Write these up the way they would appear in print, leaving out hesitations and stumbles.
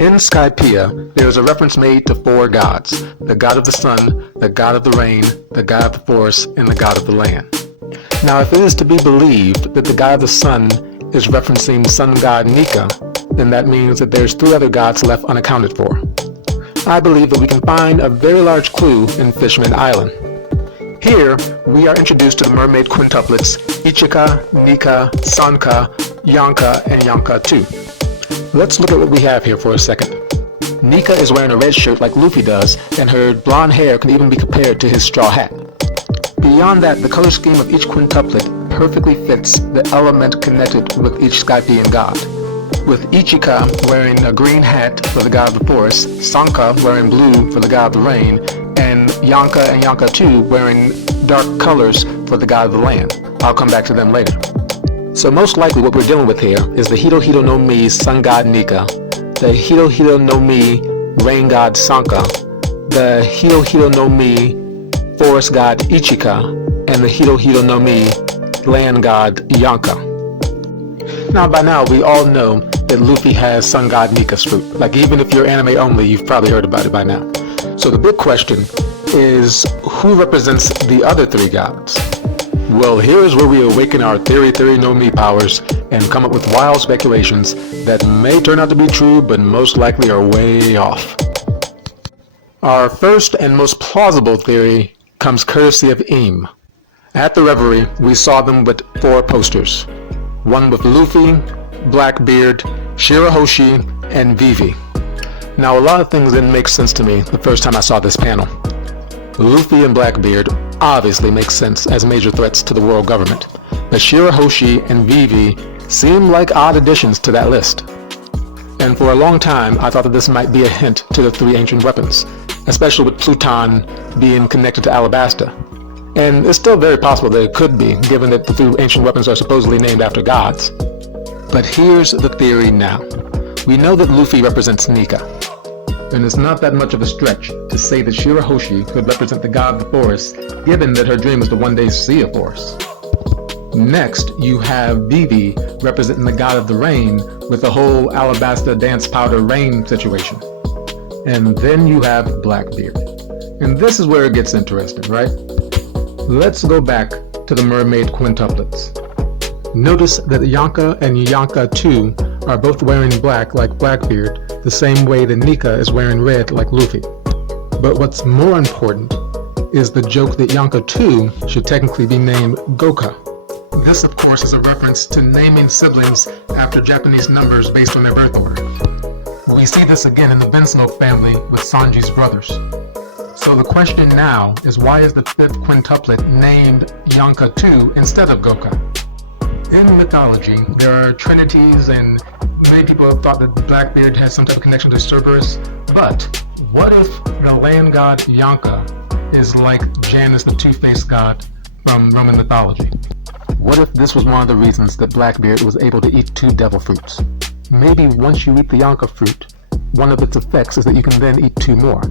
In Skypiea, there is a reference made to four gods: the god of the sun, the god of the rain, the god of the forest, and the god of the land. Now, if it is to be believed that the god of the sun is referencing sun god Nika, then that means that there's three other gods left unaccounted for. I believe that we can find a very large clue in Fishman Island. Here, we are introduced to the mermaid quintuplets Ichika, Nika, Sanka, Yanka, and Yanka 2. Let's look at what we have here for a second. Nika is wearing a red shirt like Luffy does, and her blonde hair can even be compared to his straw hat. Beyond that, the color scheme of each quintuplet perfectly fits the element connected with each Skypian god, with Ichika wearing a green hat for the god of the forest, Sanka wearing blue for the god of the rain, and Yanka 2 wearing dark colors for the god of the land. I'll come back to them later. So most likely what we're dealing with here is the Hito Hito no Mi sun god Nika, the Hito Hito no Mi rain god Sanka, the Hito Hito no Mi forest god Ichika, and the Hito Hito no Mi land god Yanka. Now by now we all know that Luffy has sun god Nika's fruit. Like, even if you're anime only, you've probably heard about it by now. So the big question is, who represents the other three gods? Well, here is where we awaken our theory no me powers and come up with wild speculations that may turn out to be true, but most likely are way off. Our first and most plausible theory comes courtesy of Eam. At the Reverie, we saw them with four posters. One with Luffy, Blackbeard, Shirahoshi, and Vivi. Now, a lot of things didn't make sense to me the first time I saw this panel. Luffy and Blackbeard obviously make sense as major threats to the world government, but Shirahoshi and Vivi seem like odd additions to that list. And for a long time, I thought that this might be a hint to the three ancient weapons, especially with Pluton being connected to Alabasta. And it's still very possible that it could be, given that the three ancient weapons are supposedly named after gods. But here's the theory now. We know that Luffy represents Nika, and it's not that much of a stretch to say that Shirahoshi could represent the god of the forest, given that her dream is to one day see a forest. Next, you have Vivi representing the god of the rain with the whole Alabasta dance powder rain situation. And then you have Blackbeard. And this is where it gets interesting, right? Let's go back to the mermaid quintuplets. Notice that Yanka and Yanka 2 are both wearing black like Blackbeard, the same way that Nika is wearing red like Luffy. But what's more important is the joke that Yanka 2 should technically be named Goka. This, of course, is a reference to naming siblings after Japanese numbers based on their birth order. We see this again in the Vinsmoke family with Sanji's brothers. So the question now is, why is the fifth quintuplet named Yanka 2 instead of Goka? In mythology, there are trinities, and many people have thought that Blackbeard has some type of connection to Cerberus. But what if the land god Yanka is like Janus, the two-faced god from Roman mythology? What if this was one of the reasons that Blackbeard was able to eat two devil fruits? Maybe once you eat the Yanka fruit, one of its effects is that you can then eat two more.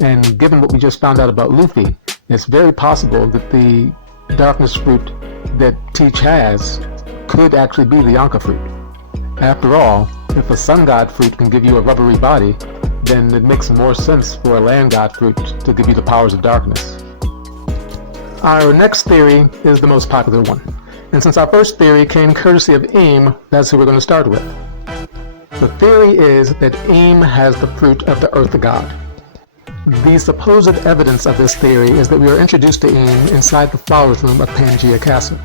And given what we just found out about Luffy, it's very possible that the darkness fruit that Teach has could actually be the Yanka fruit. After all, if a sun god fruit can give you a rubbery body, then it makes more sense for a land god fruit to give you the powers of darkness. Our next theory is the most popular one. And since our first theory came courtesy of Eam, that's who we're going to start with. The theory is that Eam has the fruit of the earth god. The supposed evidence of this theory is that we are introduced to Eam inside the flowers room of Pangaea Castle.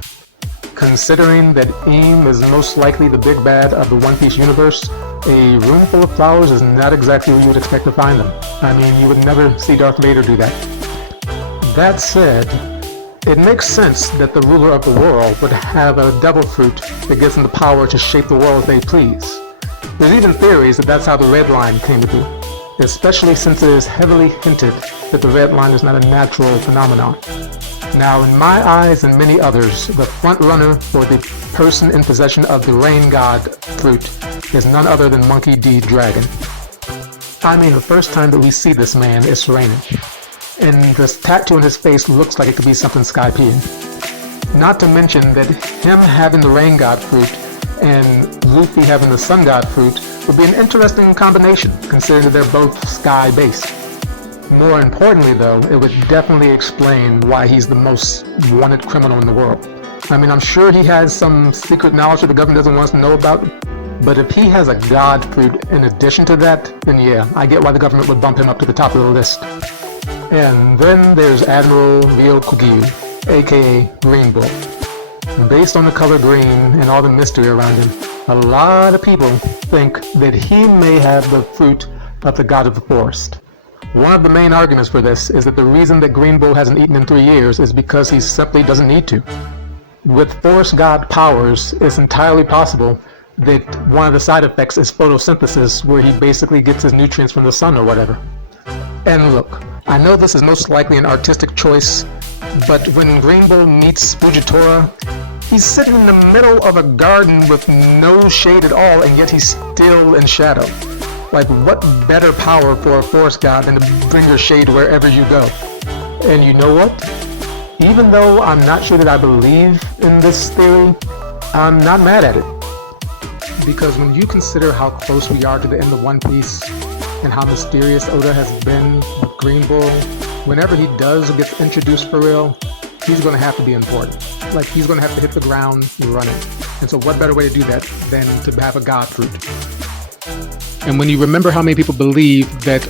Considering that Eam is most likely the big bad of the One Piece universe, a room full of flowers is not exactly where you would expect to find them. I mean, you would never see Darth Vader do that. That said, it makes sense that the ruler of the world would have a devil fruit that gives them the power to shape the world as they please. There's even theories that that's how the red line came to be, especially since it is heavily hinted that the red line is not a natural phenomenon. Now, in my eyes and many others, the front runner for the person in possession of the rain god fruit is none other than Monkey D. Dragon. I mean, the first time that we see this man, it's raining, and this tattoo on his face looks like it could be something Skypian. Not to mention that him having the rain god fruit and Luffy having the sun god fruit would be an interesting combination, considering that they're both sky-based. More importantly, though, it would definitely explain why he's the most wanted criminal in the world. I mean, I'm sure he has some secret knowledge that the government doesn't want us to know about, but if he has a God fruit in addition to that, then yeah, I get why the government would bump him up to the top of the list. And then there's Admiral Ryokugyu, aka Green Bull. Based on the color green and all the mystery around him, a lot of people think that he may have the fruit of the God of the forest. One of the main arguments for this is that the reason that Green Bull hasn't eaten in 3 years is because he simply doesn't need to. With forest god powers, it's entirely possible that one of the side effects is photosynthesis, where he basically gets his nutrients from the sun or whatever. And look, I know this is most likely an artistic choice, but when Green Bull meets Fujitora, he's sitting in the middle of a garden with no shade at all, and yet he's still in shadow. Like, what better power for a forest god than to bring your shade wherever you go? And you know what? Even though I'm not sure that I believe in this theory, I'm not mad at it. Because when you consider how close we are to the end of One Piece, and how mysterious Oda has been with Green Bull, whenever he does get introduced for real, he's going to have to be important. Like, he's going to have to hit the ground running. And so what better way to do that than to have a god fruit? And when you remember how many people believe that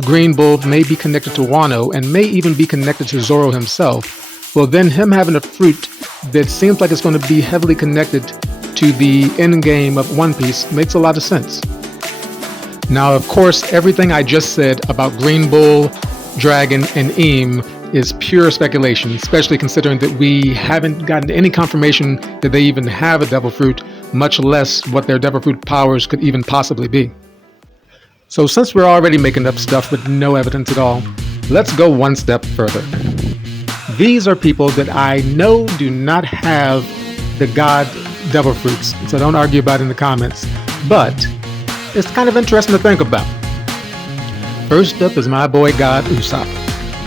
Green Bull may be connected to Wano and may even be connected to Zoro himself, well, then him having a fruit that seems like it's going to be heavily connected to the end game of One Piece makes a lot of sense. Now, of course, everything I just said about Green Bull, Dragon, and Eam is pure speculation, especially considering that we haven't gotten any confirmation that they even have a devil fruit, much less what their devil fruit powers could even possibly be. So since we're already making up stuff with no evidence at all, let's go one step further. These are people that I know do not have the god devil fruits, so don't argue about it in the comments, but it's kind of interesting to think about. First up is my boy God Usopp.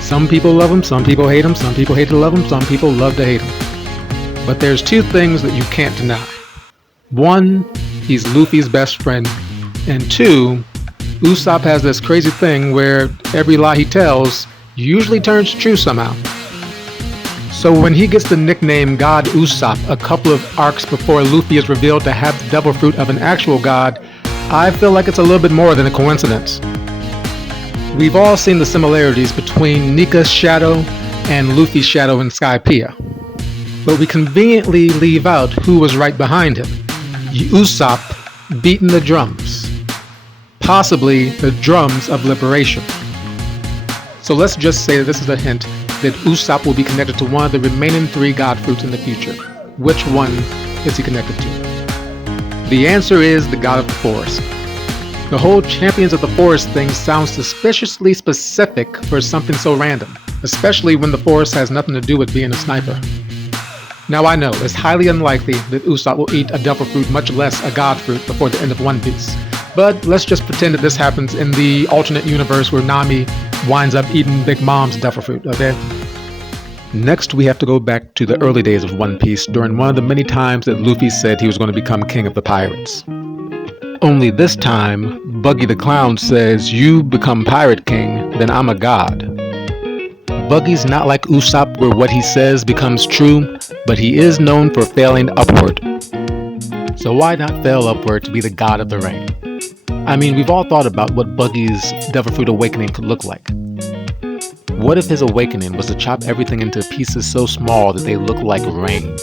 Some people love him, some people hate him, some people hate to love him, some people love to hate him. But there's two things that you can't deny. One, he's Luffy's best friend, and two, Usopp has this crazy thing where every lie he tells usually turns true somehow. So when he gets the nickname God Usopp a couple of arcs before Luffy is revealed to have the devil fruit of an actual god, I feel like it's a little bit more than a coincidence. We've all seen the similarities between Nika's shadow and Luffy's shadow in Skypiea, but we conveniently leave out who was right behind him. Usopp beating the drums. Possibly the drums of liberation. So let's just say that this is a hint that Usopp will be connected to one of the remaining 3 god fruits in the future. Which one is he connected to? The answer is the god of the forest. The whole Champions of the Forest thing sounds suspiciously specific for something so random, especially when the forest has nothing to do with being a sniper. Now I know, it's highly unlikely that Usopp will eat a devil fruit, much less a god fruit, before the end of One Piece. But let's just pretend that this happens in the alternate universe where Nami winds up eating Big Mom's devil fruit, okay? Next, we have to go back to the early days of One Piece during one of the many times that Luffy said he was going to become king of the pirates. Only this time, Buggy the Clown says, "You become pirate king, then I'm a god." Buggy's not like Usopp where what he says becomes true, but he is known for failing upward. So why not fail upward to be the god of the rain? I mean, we've all thought about what Buggy's devil fruit awakening could look like. What if his awakening was to chop everything into pieces so small that they look like rain?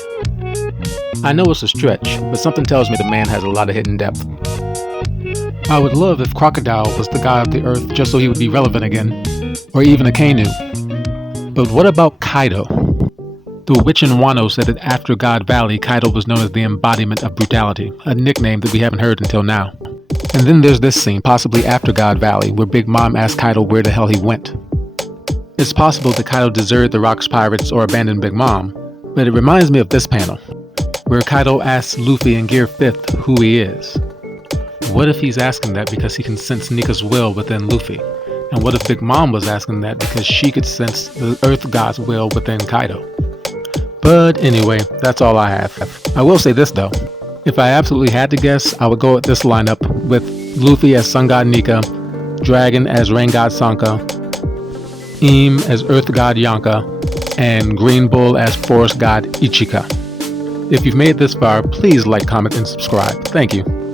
I know it's a stretch, but something tells me the man has a lot of hidden depth. I would love if Crocodile was the god of the earth just so he would be relevant again, or even Akainu. But what about Kaido? The witch in Wano said that after God Valley, Kaido was known as the embodiment of brutality, a nickname that we haven't heard until now. And then there's this scene, possibly after God Valley, where Big Mom asked Kaido where the hell he went. It's possible that Kaido deserted the Rocks Pirates or abandoned Big Mom, but it reminds me of this panel, where Kaido asks Luffy in Gear 5th who he is. What if he's asking that because he can sense Nika's will within Luffy? And what if Big Mom was asking that because she could sense the Earth God's will within Kaido? But anyway, that's all I have. I will say this though. If I absolutely had to guess, I would go with this lineup with Luffy as Sun God Nika, Dragon as Rain God Sanka, Eam as Earth God Yanka, and Green Bull as Forest God Ichika. If you've made it this far, please like, comment, and subscribe. Thank you.